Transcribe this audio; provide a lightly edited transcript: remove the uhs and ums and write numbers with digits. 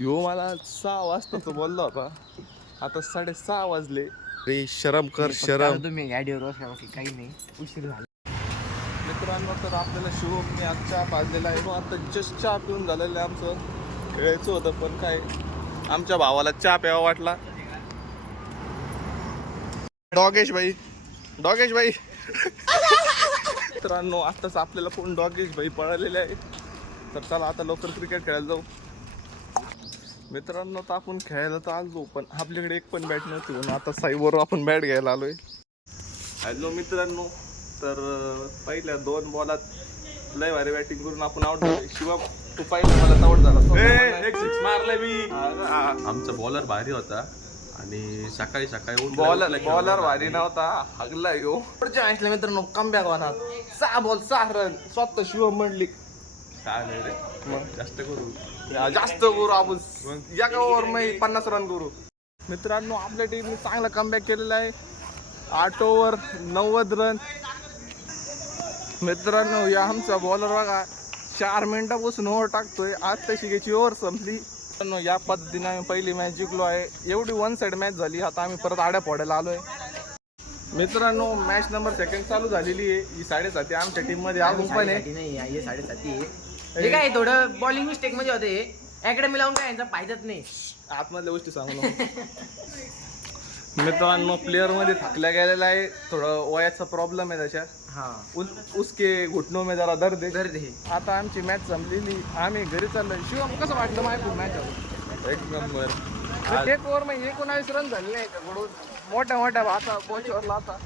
यो मला 6 वाजताच बोलला होता, आता 6:30 वाजले. रे शरम कर शरम. तुम्ही गाडीवर बसा की काही नाही, उशीर झाला. मित्रांनो, तर आपल्याला शिवमने आज चहा पाजलेला आहे. आता जस्ट चहा पिऊन झालेलं आहे आमचं. खेळायचं होतं पण काय, आमच्या भावाला चहा प्यावा वाटला. डॉगेश भाई, डॉगेश भाई. मित्रांनो, आताच आपल्याला कोण डॉगेश भाई पळालेले आहे. तर चला आता लवकर क्रिकेट खेळायला जाऊ. मित्रांनो, तर आपण खेळायला तर आलो, पण आपल्याकडे एक पण बॅट नव्हती म्हणून आता साईबरोबर आपण बॅट घ्यायला आलोय. हॅलो मित्रांनो, तर पहिल्या 2 बॉलात लय भारी बॅटिंग करून आपण आउट झालो. शिवम, तू पाहिलं मला आउट झाला. एक सिक्स मारलाय मी. आमचा बॉलर भारी होता आणि सकाळी सकाळी बॉलर भारी नव्हता, हगला यो. पुढच्या मॅचला मित्रांनो कमबॅक होणार. 6 बॉल 6 रन. स्वतः शिवम म्हणली काय नाही रे, मग जास्त करू. जास्त करू आपण, एका ओव्हर मध्ये 50 रन करू. मित्रांनो, आपल्या टीमने चांगला कमबॅक केलेला आहे. 8 ओव्हर 90 रन. मित्रांनो, या आमचा बॉलर बघा 4 मिनिटापासून ओव्हर टाकतोय. आज तशी त्याची ओव्हर संपली. मित्रांनो, या पद्धतीने आम्ही पहिली मॅच जिंकलो आहे. एवढी 1 साइड मॅच झाली. आता आम्ही परत आड्या फोडायला आलोय. मित्रांनो, मॅच नंबर 2 चालू झालेली आहे. ही 7:30 आमच्या टीम मध्ये अजून पण आहे. नाही, हे 7:30 हे काय थोडं बॉलिंग मिस्टेक मध्ये होते. अकॅडमी लावून काय यांचा फायदाच नाही. आतमधल्या गोष्टी सांगू नको. मित्रांनो, प्लेअर मध्ये थकल्या गेलेला आहे. थोडं वयाचा प्रॉब्लेम आहे त्याच्या. उसके घुटनों में जरा दर्द आहे. आता आमची मॅच संपलेली, आम्ही घरी चाललोय. शिवम, कसं वाटलं माहिती मॅच? एक नंबर. एक ओव्हर मध्ये 19 रन झाले नाही का? मोठ्या मोठ्या भाता कोचवरला आता